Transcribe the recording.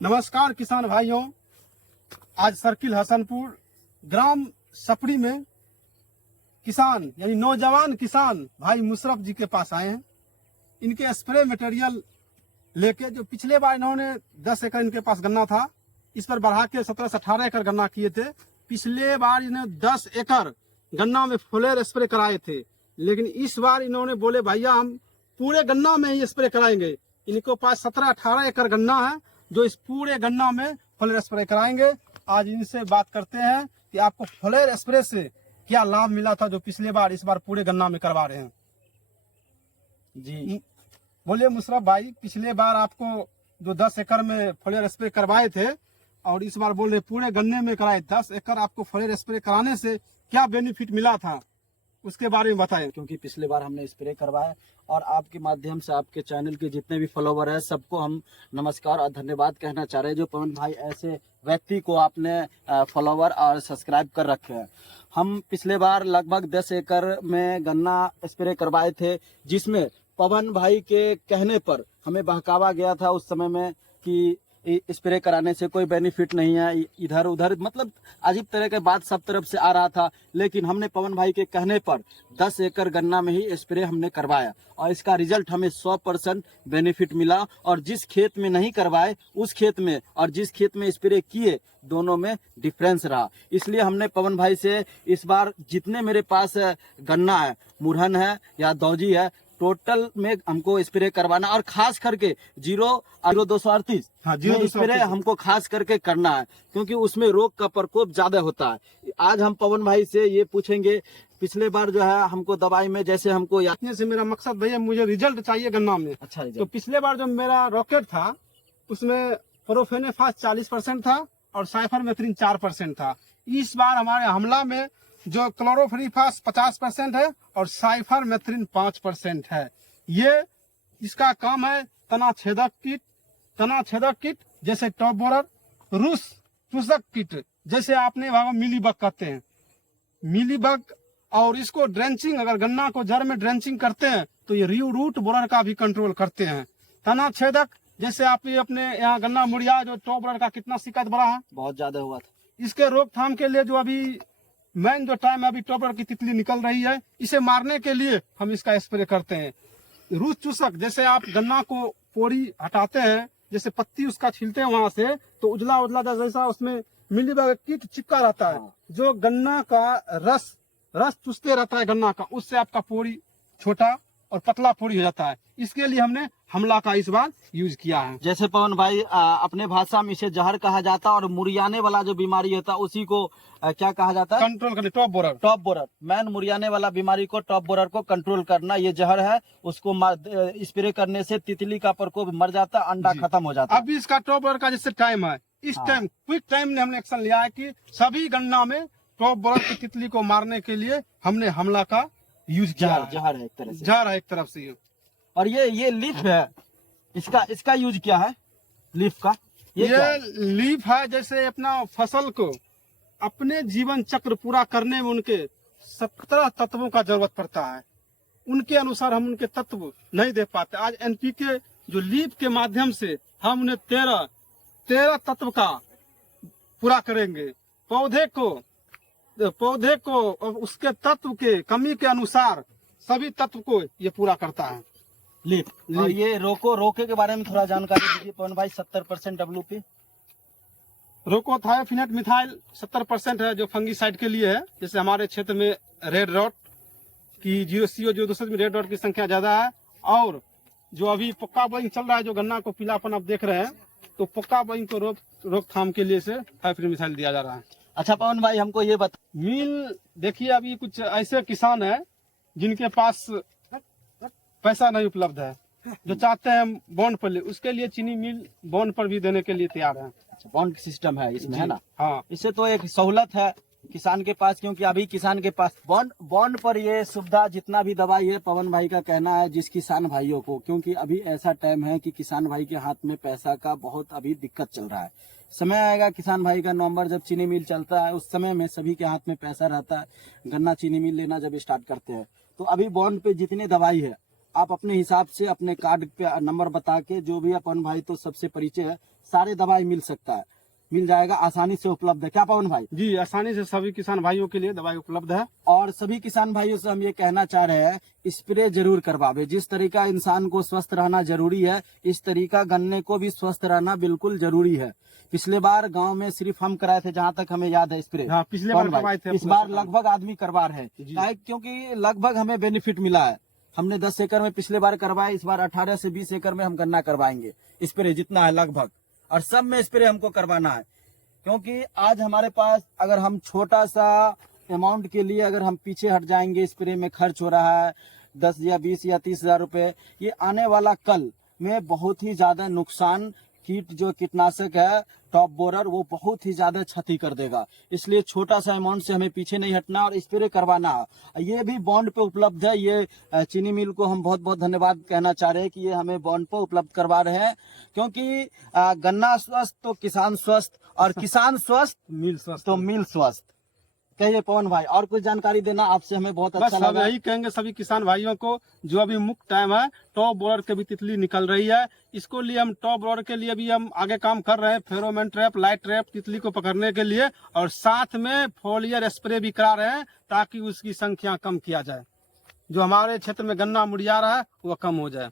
नमस्कार किसान भाइयों, आज सर्किल हसनपुर ग्राम सपड़ी में किसान यानी नौजवान किसान भाई मुशरफ जी के पास आए हैं। इनके स्प्रे मटेरियल लेके जो पिछले बार इन्होंने 10 एकड़ इनके पास गन्ना था, इस पर बढ़ा के 17 से 18 एकड़ गन्ना किए थे। पिछले बार इन्हें 10 एकड़ गन्ना में फ्लेयर स्प्रे कराए थे, लेकिन इस बार इन्होंने बोले भैया हम पूरे गन्ना में ही स्प्रे कराएंगे। इनके पास 17-18 एकड़ गन्ना है जो इस पूरे गन्ना में फ्लेयर स्प्रे कराएंगे। आज इनसे बात करते हैं कि आपको फ्लेयर स्प्रे से क्या लाभ मिला था जो पिछले बार इस बार पूरे गन्ना में करवा रहे हैं। जी बोलिए मुशरफ भाई, पिछले बार आपको जो 10 एकड़ में फ्लेयर स्प्रे करवाए थे और इस बार बोल रहे पूरे गन्ने में कराए, 10 एकड़ आपको फ्लेयर स्प्रे कराने से क्या बेनिफिट मिला था उसके बारे में बताएं। क्योंकि पिछले बार हमने स्प्रे करवाया और आपके माध्यम से आपके चैनल के जितने भी फॉलोवर हैं सबको हम नमस्कार और धन्यवाद कहना चाह रहे हैं। जो पवन भाई ऐसे व्यक्ति को आपने फॉलोवर और सब्सक्राइब कर रखे हैं। हम पिछले बार लगभग 10 एकड़ में गन्ना स्प्रे करवाए थे, जिसमें पवन भाई के कहने पर हमें बहकावा गया था उस समय में कि स्प्रे कराने से कोई बेनिफिट नहीं है, इधर उधर मतलब अजीब तरह के बात सब तरफ से आ रहा था। लेकिन हमने पवन भाई के कहने पर 10 एकड़ गन्ना में ही स्प्रे हमने करवाया और इसका रिजल्ट हमें 100% बेनिफिट मिला। और जिस खेत में नहीं करवाए उस खेत में और जिस खेत में स्प्रे किए दोनों में डिफरेंस रहा। इसलिए हमने पवन भाई से इस बार जितने मेरे पास गन्ना है, मुरहन है या दौजी है, टोटल में हमको स्प्रे करवाना और खास करके 0-238 स्प्रे हमको खास करके करना है, क्योंकि उसमें रोग का प्रकोप ज्यादा होता है। आज हम पवन भाई से ये पूछेंगे, पिछले बार जो है हमको दवाई में जैसे हमको से मेरा मकसद भैया मुझे रिजल्ट चाहिए गन्ना में। अच्छा रिजल्ट। तो पिछले बार जो मेरा रॉकेट था उसमें प्रोफेनेफास 40% था और साइफरमेथ्रिन 4% था। इस बार हमारे हमला में जो क्लोरोफेनिफास 50% है और साइफरमेथ्रिन 5% है। ये इसका काम है तना छेदक किट जैसे टॉप बोरर, रूस चूसक किट जैसे आपने वहां मिलीबग कहते हैं, मिलीबग। और इसको ड्रेंचिंग, अगर गन्ना को जड़ में ड्रेंचिंग करते हैं तो ये रूट बोरर का भी कंट्रोल करते हैं। तना छेदक जैसे आप अपने यहाँ गन्ना मुड़िया जो टॉप बोरर का कितना शिकायत बड़ा है, बहुत ज्यादा हुआ था। इसके रोकथाम के लिए जो अभी मेन जो टाइम अभी टॉपर की तितली निकल रही है, इसे मारने के लिए हम इसका स्प्रे करते हैं। रूस चूसक जैसे आप गन्ना को पोड़ी हटाते हैं, जैसे पत्ती उसका छीलते हैं वहां से, तो उजला जैसा उसमें मिलीबग कीट चिपका रहता है, जो गन्ना का रस चूसते रहता है गन्ना का, उससे आपका पोड़ी छोटा और पतला पोड़ी हो जाता है। इसके लिए हमने हमला का इस बार यूज किया है। जैसे पवन भाई अपने भाषा में इसे जहर कहा जाता है और मुरझाने वाला जो बीमारी होता है उसी को क्या कहा जाता है? कंट्रोल करने, टॉप बोरर। मैन मुरझाने वाला बीमारी को टॉप बोरर को कंट्रोल करना, ये जहर है। उसको स्प्रे करने से तितली का प्रकोप मर जाता, अंडा खत्म हो जाता। अभी इसका टॉप बोरर का जैसे टाइम है, इस टाइम क्विक टाइम ने हमने एक्शन लिया है कि सभी गन्ना में टॉप बोरर की तितली को मारने के लिए हमने हमला का यूज किया। जहर है एक तरह से, जहर है एक तरफ से। और ये लीफ है, इसका यूज क्या है? लीफ का ये लीफ है, जैसे अपना फसल को अपने जीवन चक्र पूरा करने में उनके 17 तत्वों का जरूरत पड़ता है। उनके अनुसार हम उनके तत्व नहीं दे पाते। आज एनपीके जो लीफ के माध्यम से हम उन्हें 13 तत्व का पूरा करेंगे। पौधे को उसके तत्व के कमी के अनुसार सभी तत्व को ये पूरा करता है लीफ। और ये रोके के बारे में थोड़ा जानकारी दीजिए पवन भाई। 70% WP रोकोथायोफिनेट मिथाइल 70% है, जो फंगीसाइड के लिए है। जैसे हमारे क्षेत्र में रेड डॉट की CO02 में रेड डॉट की संख्या ज्यादा है। और जो अभी पक्का बोइंग चल रहा है, जो गन्ना को पीलापन आप देख रहे हैं, तो पक्का बोइंग को रोकथाम के लिए से हाइफ्रिन मिथाइल दिया जा रहा है। अच्छा पवन भाई हमको ये बता, मिल देखिए, अभी कुछ ऐसे किसान है जिनके पास पैसा नहीं उपलब्ध है, जो चाहते हैं बॉन्ड पर ले, उसके लिए चीनी मिल बॉन्ड पर भी देने के लिए तैयार है। बॉन्ड सिस्टम है इसमें, है ना? हाँ, इससे तो एक सहूलत है किसान के पास, क्योंकि अभी किसान के पास बॉन्ड पर ये सुविधा जितना भी दवाई है, पवन भाई का कहना है जिस किसान भाइयों को, क्योंकि अभी ऐसा टाइम है कि किसान भाई के हाथ में पैसा का बहुत अभी दिक्कत चल रहा है। समय आएगा किसान भाई का, नवंबर जब चीनी मिल चलता है उस समय में सभी के हाथ में पैसा रहता है, गन्ना चीनी मिल लेना जब स्टार्ट करते हैं। तो अभी बॉन्ड पे जितनी दवाई है आप अपने हिसाब से अपने कार्ड पे नंबर बता के, जो भी अपन भाई तो सबसे परिचय है, सारे दवाई मिल सकता है, मिल जाएगा, आसानी से उपलब्ध है। क्या पवन भाई? जी, आसानी से सभी किसान भाइयों के लिए दवाई उपलब्ध है। और सभी किसान भाइयों से हम ये कहना चाह रहे हैं, स्प्रे जरूर करवावे। जिस तरीका इंसान को स्वस्थ रहना जरूरी है, इस तरीका गन्ने को भी स्वस्थ रहना बिल्कुल जरूरी है। पिछले बार गांव में सिर्फ हम कराए थे, जहां तक हमें याद है स्प्रे। हाँ, पिछले बार करवाए थे। इस बार लगभग आदमी करवा रहे जी। हैं, क्योंकि लगभग हमें बेनिफिट मिला है। हमने 10 एकड़ में पिछले बार करवाए, इस बार 18 से 20 एकड़ में हम गन्ना करवाएंगे स्प्रे, जितना है लगभग, और सब में स्प्रे हमको करवाना है। क्योंकि आज हमारे पास अगर हम छोटा सा अमाउंट के लिए अगर हम पीछे हट जाएंगे, स्प्रे में खर्च हो रहा है 10 या 20 या 30 हजार रुपए, ये आने वाला कल में बहुत ही ज्यादा नुकसान, कीट जो कीटनाशक है टॉप बोरर, वो बहुत ही ज्यादा क्षति कर देगा। इसलिए छोटा सा अमाउंट से हमें पीछे नहीं हटना और स्प्रे करवाना है। ये भी बॉन्ड पे उपलब्ध है। ये चीनी मिल को हम बहुत बहुत धन्यवाद कहना चाह रहे हैं कि ये हमें बॉन्ड पे उपलब्ध करवा रहे हैं, क्योंकि गन्ना स्वस्थ तो किसान स्वस्थ, और किसान स्वस्थ मिल स्वस्थ तो मिल स्वस्थ। कहिए पवन भाई, और कुछ जानकारी देना आपसे हमें बहुत बस अच्छा हम लगा। यही कहेंगे सभी किसान भाइयों को, जो अभी मुख्य टाइम है, टॉप बोरर के भी तितली निकल रही है। इसको लिए हम टॉप बोरर के लिए भी हम आगे काम कर रहे हैं, फेरोमोन ट्रैप, लाइट ट्रैप तितली को पकड़ने के लिए, और साथ में फोलियर स्प्रे भी करा रहे हैं, ताकि उसकी संख्या कम किया जाए। जो हमारे क्षेत्र में गन्ना मुरझा रहा है वो कम हो जाए।